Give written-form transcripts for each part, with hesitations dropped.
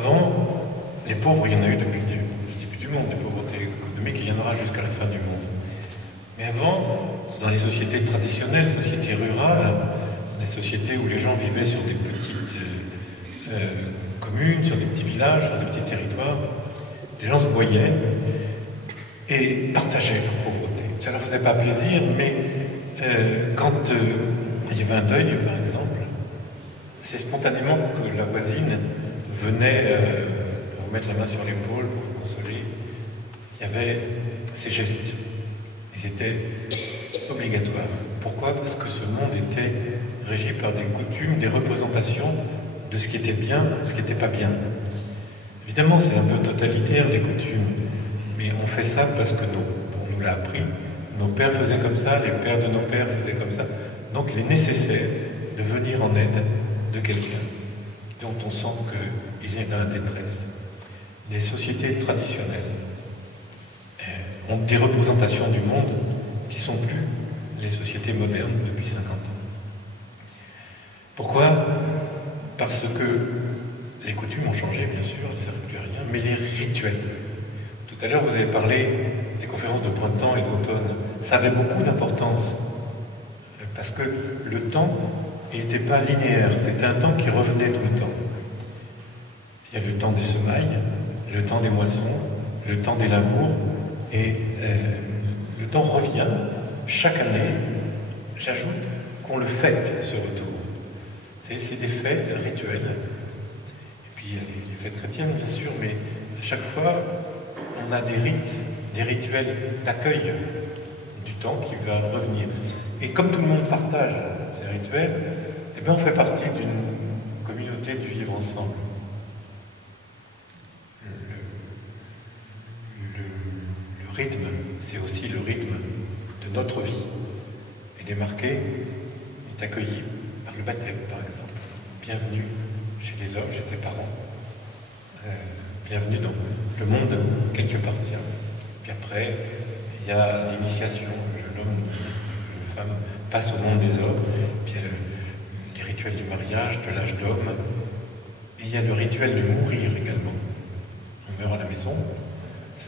Avant, les pauvres, il y en a eu depuis le début du monde, des pauvretés économiques, il y en aura jusqu'à la fin du monde. Mais avant, dans les sociétés traditionnelles, sociétés rurales, des sociétés où les gens vivaient sur des petites communes, sur des petits villages, sur des petits territoires, les gens se voyaient et partageaient leur pauvreté. Ça ne leur faisait pas plaisir, mais quand il y avait un deuil, par exemple, c'est spontanément que la voisine venait vous mettre la main sur l'épaule pour vous consoler. Il y avait ces gestes. Ils étaient obligatoires. Pourquoi? Parce que ce monde était régi par des coutumes, des représentations de ce qui était bien, ce qui n'était pas bien. Évidemment, c'est un peu totalitaire, les coutumes, mais on fait ça parce que on nous l'a appris. Nos pères faisaient comme ça, les pères de nos pères faisaient comme ça. Donc il est nécessaire de venir en aide de quelqu'un dont on sent qu'il est dans la détresse. Les sociétés traditionnelles ont des représentations du monde qui ne sont plus les sociétés modernes depuis 50 ans. Pourquoi? Parce que les coutumes ont changé, bien sûr, elles ne servent plus à rien, mais les rituels. Tout à l'heure, vous avez parlé des conférences de printemps et d'automne. Ça avait beaucoup d'importance, parce que le temps n'était pas linéaire, c'était un temps qui revenait tout le temps. Il y a le temps des semailles, le temps des moissons, le temps des labours, et le temps revient chaque année. J'ajoute qu'on le fête, ce retour. C'est des fêtes rituelles. Et puis il y a les fêtes chrétiennes, bien sûr, mais à chaque fois, on a des rites, des rituels d'accueil du temps qui va revenir. Et comme tout le monde partage ces rituels, eh bien on fait partie d'une communauté du vivre ensemble. Le rythme, c'est aussi le rythme de notre vie. Il est marqué, est accueilli par le baptême, par exemple. Bienvenue chez les hommes, chez tes parents. Bienvenue dans le monde auquel tu appartiens. Puis après, il y a l'initiation. Le jeune homme, la femme passe au monde des hommes. Puis il y a les rituels du mariage, de l'âge d'homme. Et il y a le rituel de mourir également. On meurt à la maison.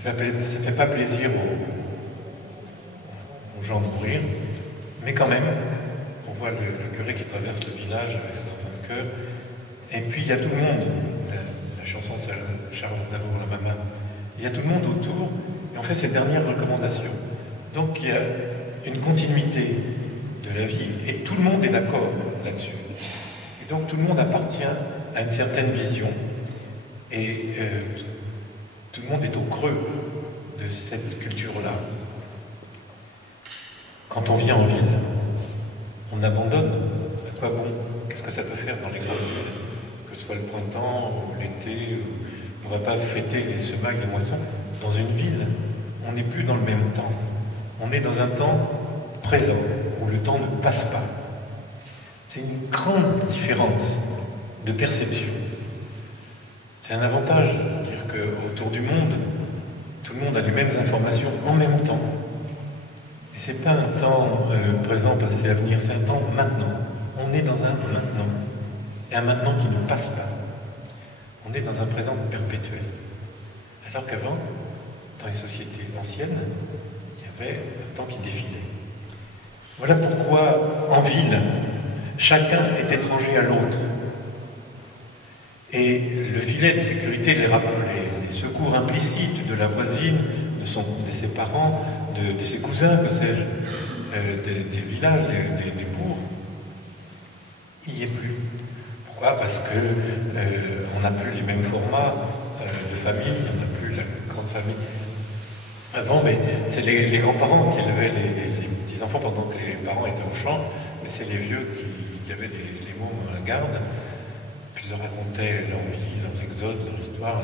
Ça ne fait pas plaisir aux gens de mourir, mais quand même, on voit le curé qui traverse le village avec l'enfant de cœur. Et puis il y a tout le monde. La chanson de Charles Aznavour, la maman. Il y a tout le monde autour, et on fait ces dernières recommandations. Donc il y a une continuité de la vie, et tout le monde est d'accord là-dessus. Et donc tout le monde appartient à une certaine vision, et tout le monde est au creux de cette culture-là. Quand on vit en ville, on abandonne. À quoi bon? Qu'est-ce que ça peut faire dans les grandes villes? Que ce soit le printemps ou l'été, on ne va pas fêter les semailles, les moissons. Dans une ville, on n'est plus dans le même temps. On est dans un temps présent, où le temps ne passe pas. C'est une grande différence de perception. C'est un avantage, dire qu'autour du monde, tout le monde a les mêmes informations en même temps. Et ce n'est pas un temps présent, passé, à venir, c'est un temps maintenant. On est dans un maintenant. Et un maintenant qui ne passe pas. On est dans un présent perpétuel. Alors qu'avant, dans les sociétés anciennes, il y avait un temps qui défilait. Voilà pourquoi, en ville, chacun est étranger à l'autre. Et le filet de sécurité, les secours implicites de la voisine, de ses parents, de ses cousins, que sais-je, des villages, des bourgs, il n'y est plus. Pourquoi? Parce que on n'a plus les mêmes formats de famille, on n'a plus la grande famille. Avant, mais c'est les grands-parents qui élevaient les petits-enfants pendant que les parents étaient au champ, mais c'est les vieux qui avaient les mômes à la garde. Puis ils leur racontaient leur vie, leurs exodes, leur histoire,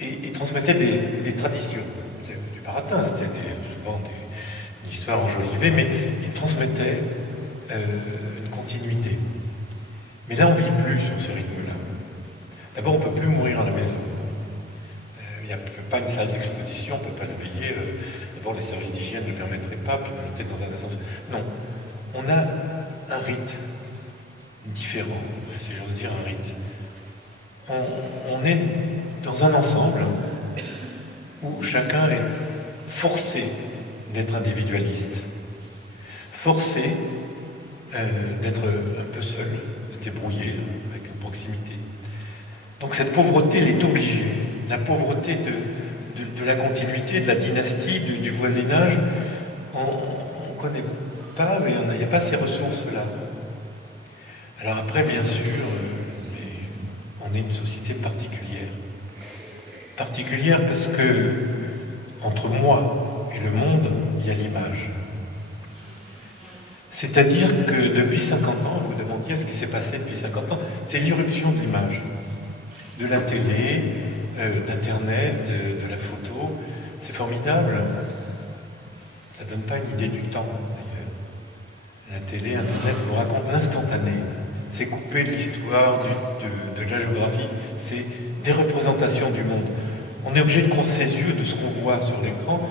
et ils transmettaient des traditions. C'était du baratin, c'était souvent une histoire enjolivée, mais ils transmettaient une continuité. Mais là, on ne vit plus sur ce rythme-là. D'abord, on ne peut plus mourir à la maison. Il n'y a pas une salle d'exposition, on ne peut pas le veiller. D'abord, les services d'hygiène ne le permettraient pas, puis monter dans un ascenseur. Non, on a un rite différent, si j'ose dire un rite. on est dans un ensemble où chacun est forcé d'être individualiste, forcé d'être un peu seul, se débrouiller avec une proximité. Donc cette pauvreté, elle est obligée. La pauvreté de la continuité, de la dynastie, du voisinage, on ne connaît pas, mais il n'y a pas ces ressources-là. Alors après, bien sûr, on est une société particulière. Particulière parce que entre moi et le monde, il y a l'image. C'est-à-dire que depuis 50 ans, vous vous demandiez ce qui s'est passé depuis 50 ans, c'est l'irruption de l'image, de la télé, d'Internet, de la photo. C'est formidable. Ça ne donne pas une idée du temps, d'ailleurs. La télé, Internet vous raconte l'instantané. C'est coupé de l'histoire, de la géographie. C'est des représentations du monde. On est obligé de croire ses yeux de ce qu'on voit sur l'écran.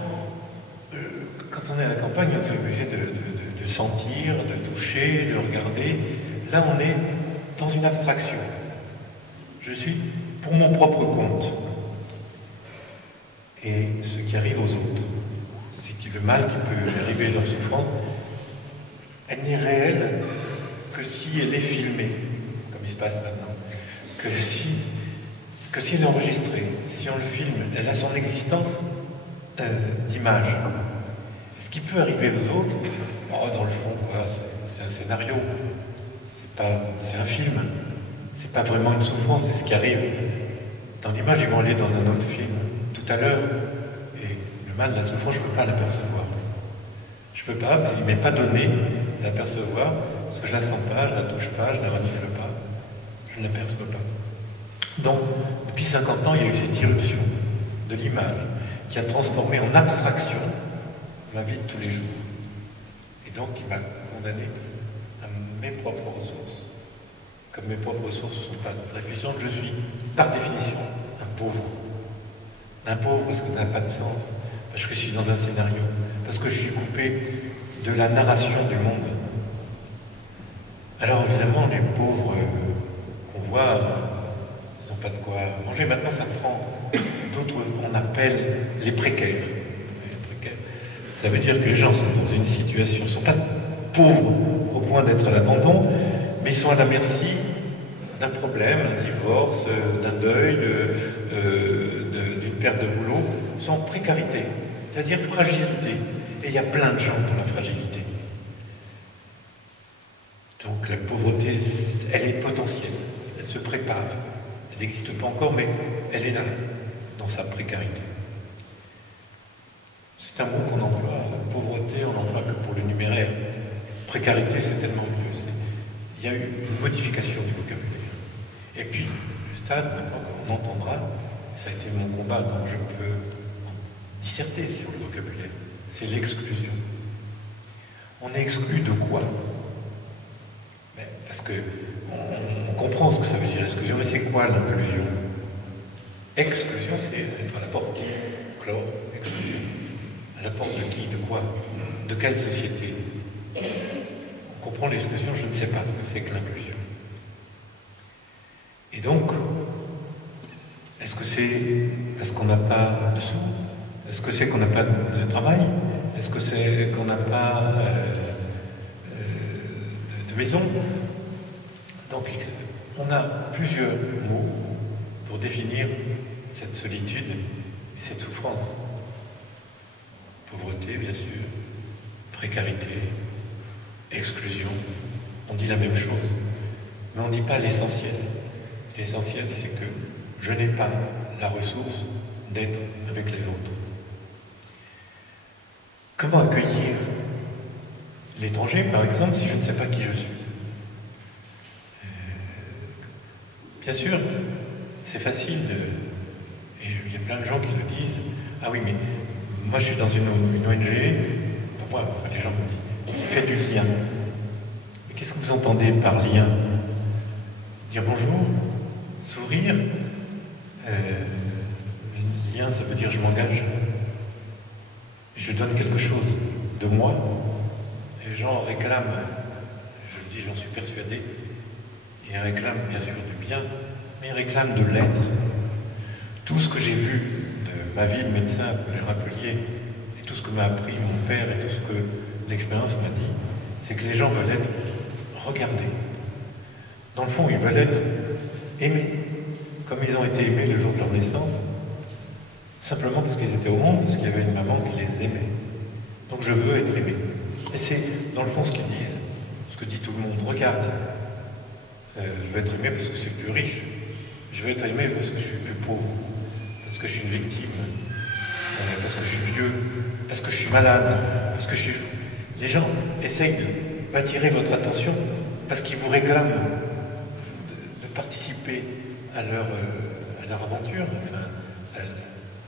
Quand on est à la campagne, on est obligé de sentir, de toucher, de regarder. Là, on est dans une abstraction. Je suis pour mon propre compte. Et ce qui arrive aux autres, c'est le mal qui peut arriver à leur souffrance, elle n'est réelle que si elle est filmée, comme il se passe maintenant, que si elle est enregistrée, si on le filme, elle a son existence d'image. Ce qui peut arriver aux autres, dans le fond, quoi, c'est un scénario, c'est un film, c'est pas vraiment une souffrance, c'est ce qui arrive. Dans l'image, ils vont aller dans un autre film, tout à l'heure, et le mal de la souffrance, je ne peux pas l'apercevoir. Je ne peux pas, il ne m'est pas donné d'apercevoir, parce que je ne la sens pas, je ne la touche pas, je ne la renifle pas, je ne l'aperçois pas. Donc, depuis 50 ans, il y a eu cette irruption de l'image qui a transformé en abstraction ma vie de tous les jours. Et donc, qui m'a condamné à mes propres ressources. Comme mes propres ressources ne sont pas très puissantes, je suis, par définition, un pauvre. Un pauvre parce que ça n'a pas de sens, parce que je suis dans un scénario, parce que je suis coupé de la narration du monde. Alors évidemment, les pauvres qu'on voit, ils n'ont pas de quoi manger. Maintenant, ça prend d'autres, on appelle les précaires. Les précaires. Ça veut dire que les gens sont dans une situation, ils ne sont pas pauvres au point d'être à l'abandon, mais ils sont à la merci d'un problème, d'un divorce, d'un deuil, d'une perte de boulot, ils sont en précarité, c'est-à-dire fragilité. Et il y a plein de gens dans la fragilité. Donc la pauvreté, elle est potentielle, elle se prépare. Elle n'existe pas encore, mais elle est là, dans sa précarité. C'est un mot qu'on emploie, la pauvreté, on n'emploie que pour le numéraire. Précarité, c'est tellement mieux. Il y a eu une modification du vocabulaire. Et puis, le stade, maintenant, on entendra, ça a été mon combat, donc je peux disserter sur le vocabulaire, c'est l'exclusion. On est exclu de quoi? Parce qu'on comprend ce que ça veut dire exclusion, mais c'est quoi l'inclusion? Exclusion, c'est être à la porte. Clore, exclusion. À la porte de qui? De quoi? De quelle société? On comprend l'exclusion, je ne sais pas ce que c'est que l'inclusion. Et donc, est-ce que c'est parce qu'on n'a pas de sous? Est-ce que c'est qu'on n'a pas de travail? Est-ce que c'est qu'on n'a pas de maison? Donc, on a plusieurs mots pour définir cette solitude et cette souffrance. Pauvreté, bien sûr, précarité, exclusion. On dit la même chose, mais on ne dit pas l'essentiel. L'essentiel, c'est que je n'ai pas la ressource d'être avec les autres. Comment accueillir l'étranger, par exemple, si je ne sais pas qui je suis? Bien sûr, c'est facile et il y a plein de gens qui le disent. Ah oui, mais moi je suis dans une ONG, les gens me disent, qui fait du lien. Mais qu'est-ce que vous entendez par lien? Dire bonjour, sourire, lien, ça veut dire je m'engage. Je donne quelque chose de moi. Et les gens réclament, je le dis, j'en suis persuadé, ils réclament bien sûr du bien, mais il réclame de l'être. Tout ce que j'ai vu de ma vie de médecin, que j'ai rappelé, et tout ce que m'a appris mon père, et tout ce que l'expérience m'a dit, c'est que les gens veulent être regardés. Dans le fond, ils veulent être aimés, comme ils ont été aimés le jour de leur naissance, simplement parce qu'ils étaient au monde, parce qu'il y avait une maman qui les aimait. Donc je veux être aimé. Et c'est, dans le fond, ce qu'ils disent, ce que dit tout le monde. Regarde, je veux être aimé parce que je suis plus riche. Je veux être aimé parce que je suis plus pauvre. Parce que je suis une victime. Parce que je suis vieux. Parce que je suis malade. Parce que je suis... Les gens essayent d'attirer votre attention parce qu'ils vous réclament de participer à leur aventure, enfin,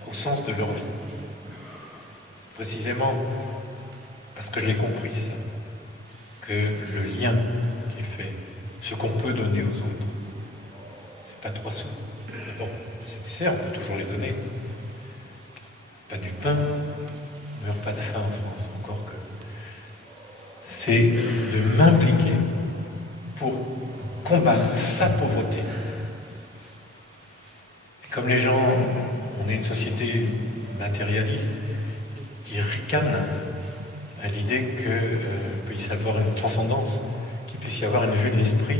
au sens de leur vie. Précisément parce que je l'ai compris, ça, que le lien qui est fait, ce qu'on peut donner aux autres, c'est pas 3 sous. Bon, c'est on peut toujours les donner. Pas du pain, on ne meurt pas de faim en France, encore que. C'est de m'impliquer pour combattre sa pauvreté. Et comme les gens, on est une société matérialiste qui ricane à l'idée qu'il puisse y avoir une transcendance, qu'il puisse y avoir une vue de l'esprit,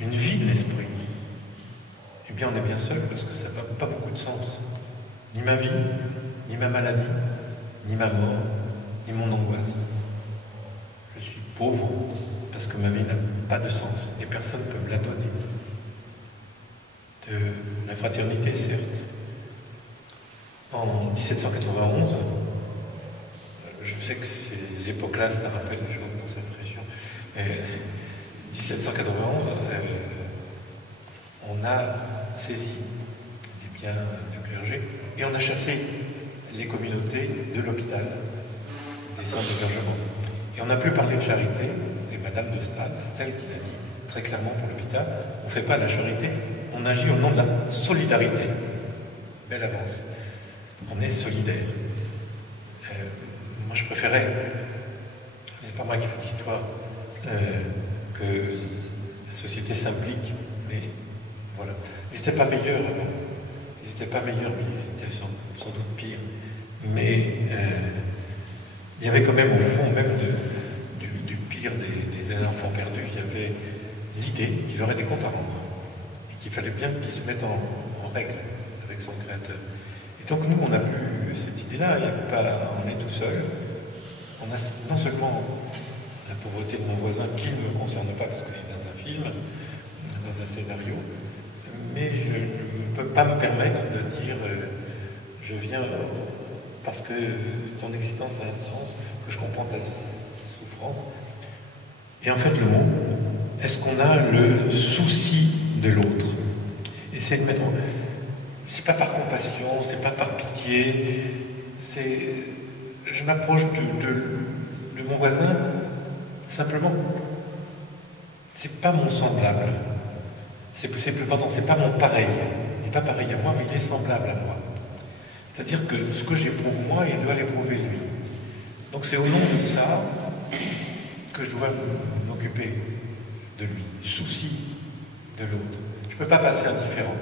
une vie de l'esprit. Eh bien, on est bien seul parce que ça n'a pas beaucoup de sens. Ni ma vie, ni ma maladie, ni ma mort, ni mon angoisse. Je suis pauvre parce que ma vie n'a pas de sens et personne ne peut me la donner. De la fraternité, certes. En 1791, je sais que ces époques-là, ça rappelle des choses dans cette région. 1791, on a saisi des biens du clergé et on a chassé les communautés de l'hôpital, des centres d'hébergement. Et on a pu parler de charité, et Madame de Staël, c'est elle qui l'a dit très clairement pour l'hôpital, on ne fait pas la charité, on agit au nom de la solidarité. Belle avance. On est solidaire. Moi, je préférais, c'est pas moi qui fais l'histoire, que la société s'implique, mais voilà. Ils n'étaient pas meilleurs avant. Ils n'étaient pas meilleurs, mais ils étaient sans doute pires. Mais il y avait quand même, au fond, même du pire des enfants perdus, il y avait l'idée qu'il aurait des comptes à rendre. Et qu'il fallait bien qu'ils se mettent en règle avec son créateur. Et donc nous, on n'a plus cette idée-là, on est tout seul. On a non seulement la pauvreté de mon voisin qui ne me concerne pas parce qu'il est dans un film, dans un scénario, mais je ne peux pas me permettre de dire je viens parce que ton existence a un sens, que je comprends ta souffrance. Et en fait, le mot, est-ce qu'on a le souci de l'autre? Et c'est de mettre... C'est pas par compassion, c'est pas par pitié, c'est... Je m'approche de mon voisin, simplement, c'est pas mon semblable. C'est plus pardon, c'est pas mon pareil. Il n'est pas pareil à moi, mais il est semblable à moi. C'est-à-dire que ce que j'éprouve moi, il doit l'éprouver lui. Donc c'est au nom de ça que je dois m'occuper de lui, souci de l'autre. Je ne peux pas passer indifférent.